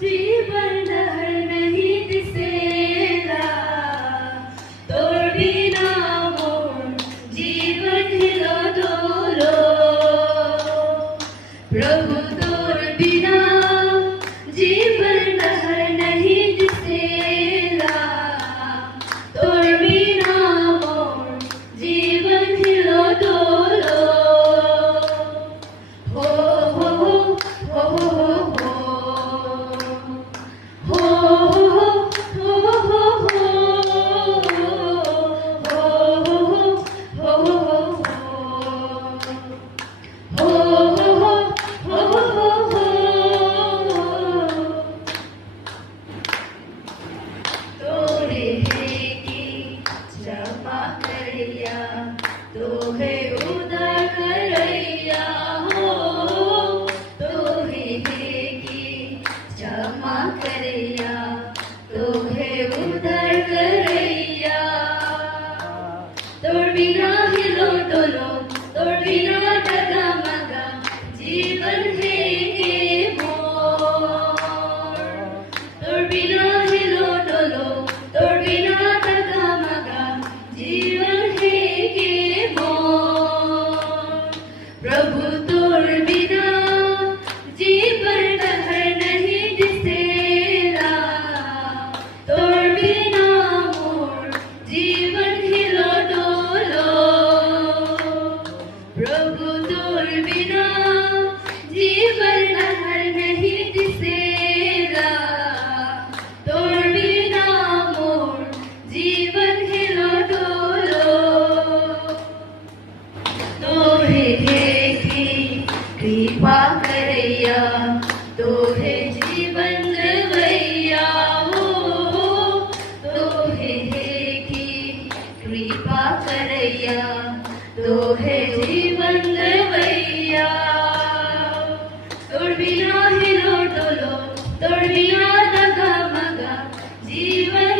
जीवन डहर नहीं दिसेला तोर बिना मोर जीवन हिलो डोलो प्रभु तोर बिना जीवन डहर नहीं दिसेला तोर बिना मोर जीवन हिलो डोलो हो हो हो हो तो है उदर करैया हो तो है की क्षमा करैया तो है उदर करैया तोर बिना हिलो डोलो तोर बिना डगा मगा जीवन है के मोर तोर बिना हिलो डोलो तोर बिना डगा मगा जीवन है के मोर प्रभु तोर बिना जीवन डहर नहीं दिसेला तोर बिना मोर जीवन हिलो डोलो प्रभु तोर बिना जीवन डहर नहीं दिसेला तोर बिना मोर जीवन हिलो डोलो तोहे देखी कृपा करैया तोहे जीवन देवैया हो तोहे देखी कृपा करैया तोहे जीवन देवैया तोर बिना हिलो डोलो तोर बिना डगा मगा जीवन